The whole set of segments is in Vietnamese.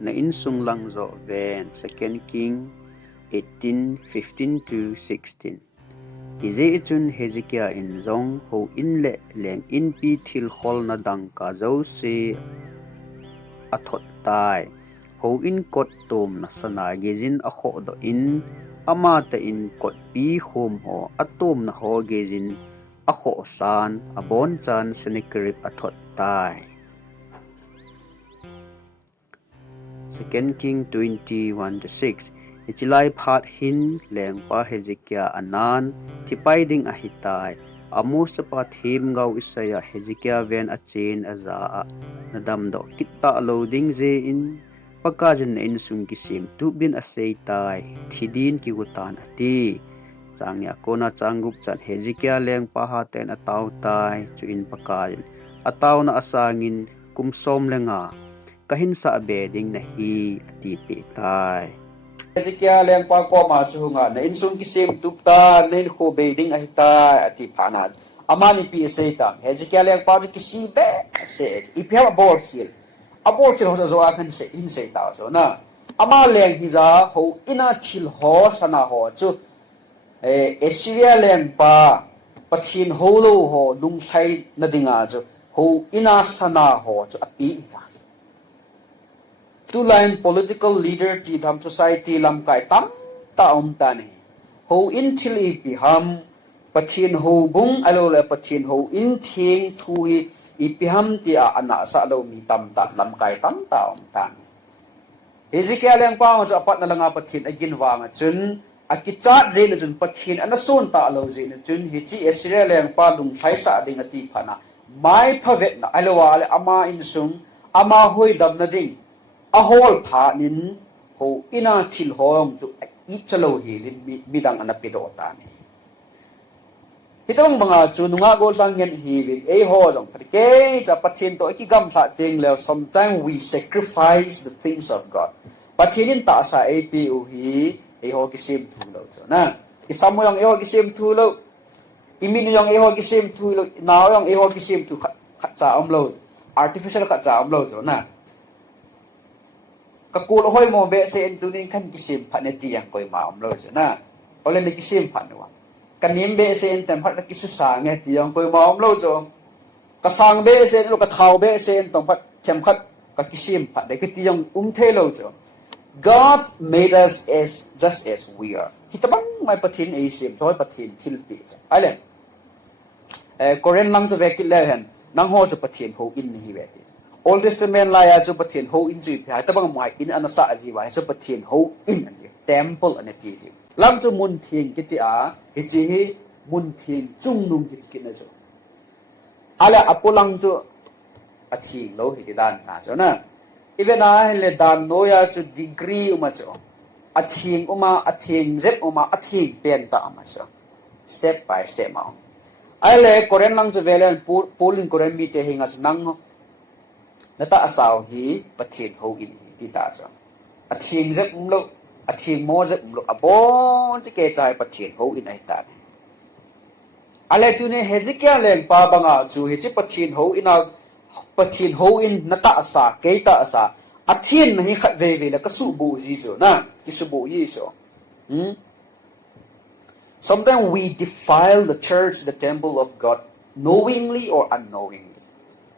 na in sung lang zo ven 2 King 18:15 to 16. Ize chun Hezekiah in zong ho in le leng in pi thil hol na dang ka zo se athot tai ho in kot tom na sana gezin a kho do in ama ta in kot pi khom ho atom na ho gezin a kho san abon chan senikrip athot tai. 2 King 21:6. Ichilai phat hin lengpa Hezekiah anan thipai ding ahitai amu sapa thim ngau isaya Hezekiah ven achen aza nadam do kitta loading ze in pakajin na in sung kisim tubin asei tai thidin ki gutan ati changya kona changup chan Hezekiah lengpa ha ten ataw tai chu in pakajin ataw na asangin kumsom lenga kahin sa beding na hi atipi tai. Hezekiah Lengpa ko ma chunga na insung kisim tupta nen ko beding ahita ati phanan amani pi seita Hezekiah Lengpa kisi be se ipya abor hil ho zo akan se in seita zo na ama leng hiza ho ina chil ho sana ho chu Assyria Lengpa pathin ho lo ho nung thai na dinga zo ho ina sana ho chu api two line political leader ti tham society lam kai tam ta tani ho in thil pi ham pathin ho bung alo le pathin ho in thing thui pi ham ti a ana sa lo mi tam ta lam kai tam ta tani Hezekiah Lengpa ma cha pat na langa pathin agin wa ma chun akichat je le chun pathin ana son ta lo je le chun hi chi Assyria Lengpa lung thai sa ding ati phana mai phavet na alo wa le ama in sung ama hoi dam na ding a whole phanin ho ina thil hom chu I chalo hilin midang anapido tani hitong mga chu nunga gol lang yan hilin ho jong patike cha pathin to ki gam tha ting le sometimes we sacrifice the things of God pathinin ta sa apu hi ho kisim thulo chu na isamo yang ho kisim thulo imin yang ho kisim thulo naw yang ho kisim thu kha cha amlo artificial kha cha amlo chu na kakul hoi mo be se entuning kan kisim phaneti yang koi ma amlo na ole ni kisim phanwa kanim be se entem phat kisu sa nge ti yang koi ma amlo jo kasang be se lo ka thau be se entom phat them khat ka kisim phat de ki yang the lo jo God made us as just as we are hitabang mai pathin asim toy pathin thil pi ale koren lang jo vekil le hen nang ho jo pathin ho in hi ve Old Testament la ya chu pathin ho in ji phai tabang mai in anasa ji wa chu pathin ho in an temple an ti lam chu mun thing ki ti a hi chi hi mun thing chung nung ki na chu ala apulang chu a thing lo hi dan na chu na even a le dan no ya chu degree uma chu a thing zep uma a thing pen ta ma chu step by step ma ale koren lang chu velen pulin koren mi te hinga nang nata asaw hi pathin ho in ti ta cha athing zep umlo athing mo zep umlo abon ti ke chai pathin ho in ai ta ale tu ne Hezekiah Lengpa banga chu hi chi pathin ho in nata asa ke ta asa athin hi khat ve ve la ka su bu ji chu na ki su bu yi so sometimes we defile the church, the temple of God, knowingly or unknowingly.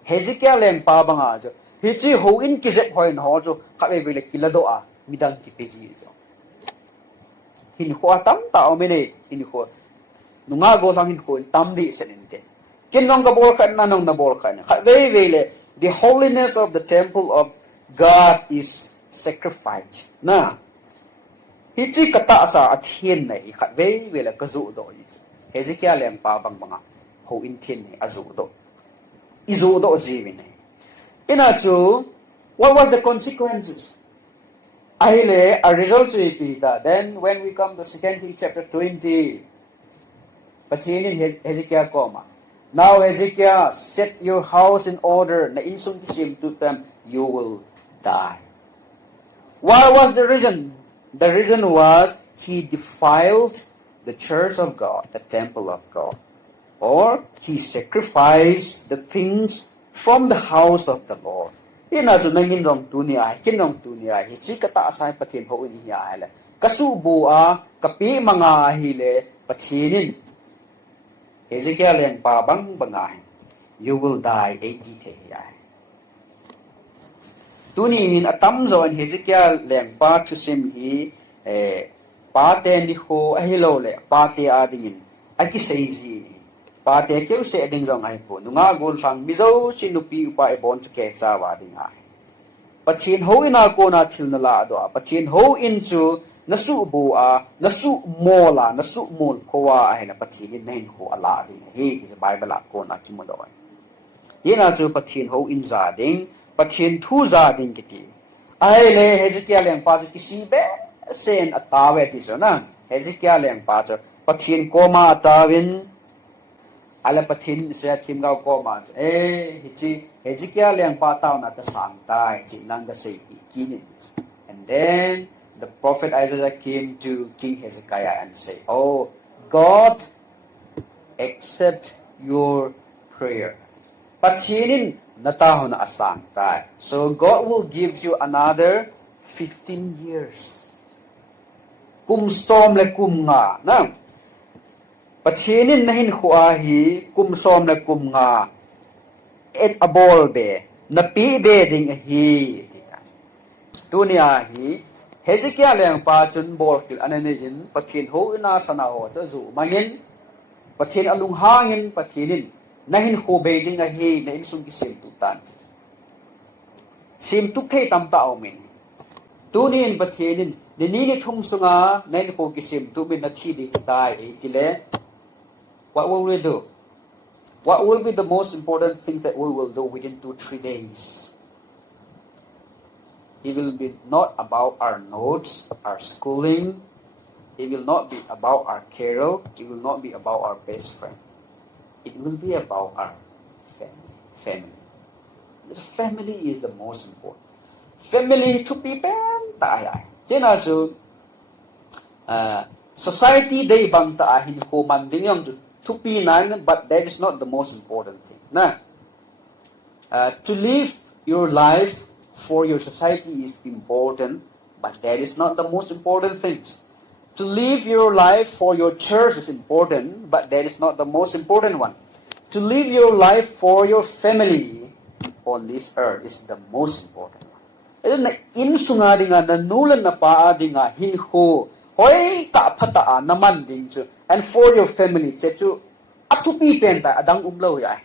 Hezekiah Lengpa banga jo hichi ho in kizet hoin ho jo khabe bele kilado a midang ki peji jo hin ho tam ta omene in ho nunga go lang hin ho tam di senente kin nong ka bol khan na nong na bol khan khabe bele the holiness of the temple of God is sacrificed na hichi kata sa athien nei khabe bele kazu do Hezekiah Lengpa bang banga ho in thien ni azu do izo do jivine inachu what was the consequences aile a result to it then when we come to 2 King chapter 20 patinin Hezekiah koma now Hezekiah set your house in order na insung kisim to them you will die what was the reason was he defiled the church of God the temple of God or he sacrificed the things from the house of the Lord. ina zu nangin rong tu ni ai kin rong tu ni ai hi chi ka ta sai pathin ho in hi ai le kasu bu a kapi manga hi le pathinin Hezekiah Lengpa bang bangai you will die 80 the ai tu ni in atam zo an Hezekiah Lengpa thu sim hi pa te ni ho a hi lo le pa te a dingin a ki sei ji pa te keu se ding jong ai po nunga gol sang mi zo chinupi upa e bon ke cha wa ding ai pathin ho ina ko na thil na la do pathin ho in chu nasu bu a nasu mola nasu mol khowa ai na pathin nei ho ala ding he ki bible a ko na ki mo do ina chu pathin ho in za ding pathin thu za ding ki ti ai le Hezekiah Lengpa ki si be sen atawe ti so na Hezekiah Lengpa chu pathin ko ma atawin ala pathin se thim gao ko ma hichi Hezekiah Lengpa taw na ta sang tai chi nang ga sei ki ni and then the prophet Isaiah came to King Hezekiah and say, oh God accept your prayer pathinin natahon na asang tai so God will give you another 15 years kum storm le kum nga na pathinin nahin khuwa hi kum som na kum nga et abol be na pi be ding hi dunia hi Hezekiah Lengpa chun bol kil ananejin pathin ho na sana ho to zu mangin pathin alung hangin pathinin nahin ho be ding hi na insung ki sim tu tan sim tu thei tam ta omin tunin pathinin ni thum sunga nain ho ki sim tu bin na thi di tai tile. What will we do? What will be the most important thing that we will do within 2-3 days? It will be not about our notes, our schooling. It will not be about our carol. It will not be about our best friend. It will be about our family. The family is the most important. Family to be society they bang ta hin ko manding yang to be nine, but that is not the most important thing. Nah, to live your life for your society is important, but that is not the most important thing. To live your life for your church is important, but that is not the most important one. To live your life for your family on this earth is the most important one. In sunga dinga na nulan na paa dinga hin ho hoi ta phata naman ding chu and for your family chechu atupi penta adang umlo ya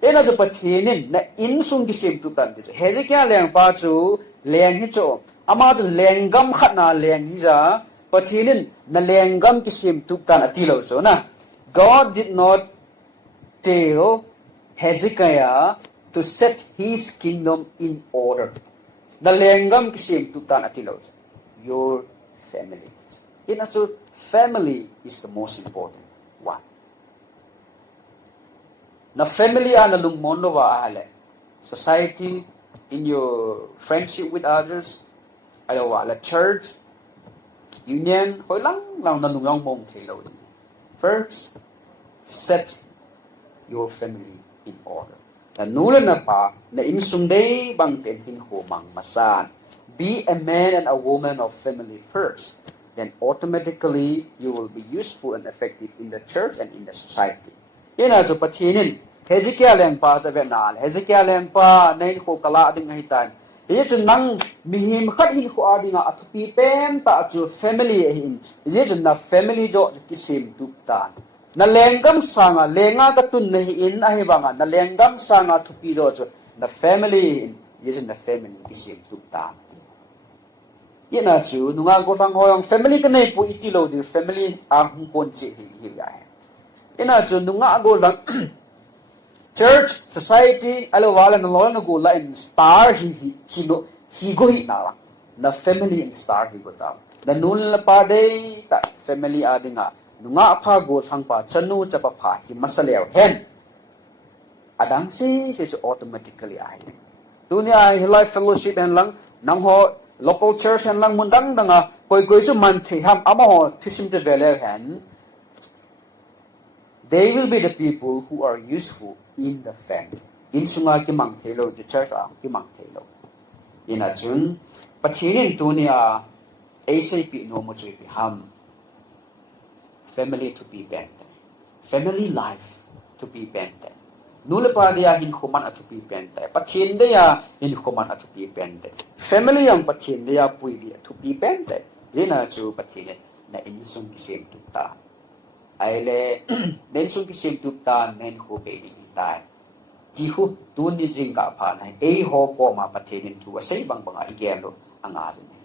ena jo pathinin na insung ki sim tu tan chu Hezekiah Lengpa chu leng hi chu ama chu lenggam khatna leng hi ja pathinin na lenggam ki sim tu tan atilo so na God did not tell Hezekiah to set his kingdom in order. The lenggam ki sim tu tan atilo your family. In so family is the most important one. Na family ana lungmono wa ale. Society, in your friendship with others, ayaw la church, union, hoy lang na lungyong mong thelo. First, set your family in order. Na nulan na pa na insungday bang tenhin humang masan. Be a man and a woman of family first. Then automatically you will be useful and effective in the church and in the society. Ina jo pathinin Hezekiah Lengpa sa benal Hezekiah Lengpa nain ko kala ding hitan yesu nang mihim khat hin ko adinga athupi pen ta chu family hin yesu na family jo kisim tuktan na lenggam sanga lenga ka tun nahi in ahi banga na lenggam sanga thupi do chu na family yesu na family kisim tuktan ina chu nunga ko tang hoyong family ka nei pu itilo di family a hung kon chi hi ya ina chu nunga go lang church society alo wala na lo na go la in star hi go hi na family in star hi go ta da nun la pa de ta family adinga nunga pha go thang pa chanu cha pa pha hi masalew hen adang si automatically ai dunia hi life fellowship and lang nang ho local church and lang mundang danga koi chu man thi ham ama ho thisim te vele hen they will be the people who are useful in the family. in sunga ki mang thelo the church a ki mang thelo ina chun pathinin tunia acp no mo chui ham family to be bent family life to be bent nula pa dia hin khuman atu pi bent pathin dia hin khuman atu pi bent family yang pathin dia pui dia to be bent ina chu pathin na in sung ki sem tu ta ai le nen sung ki sem tu ta nen khu be ni ta ti hu tu ni jing ka pha nai e ho ko ma pathin tu sei bang bang ai gel lo anga ni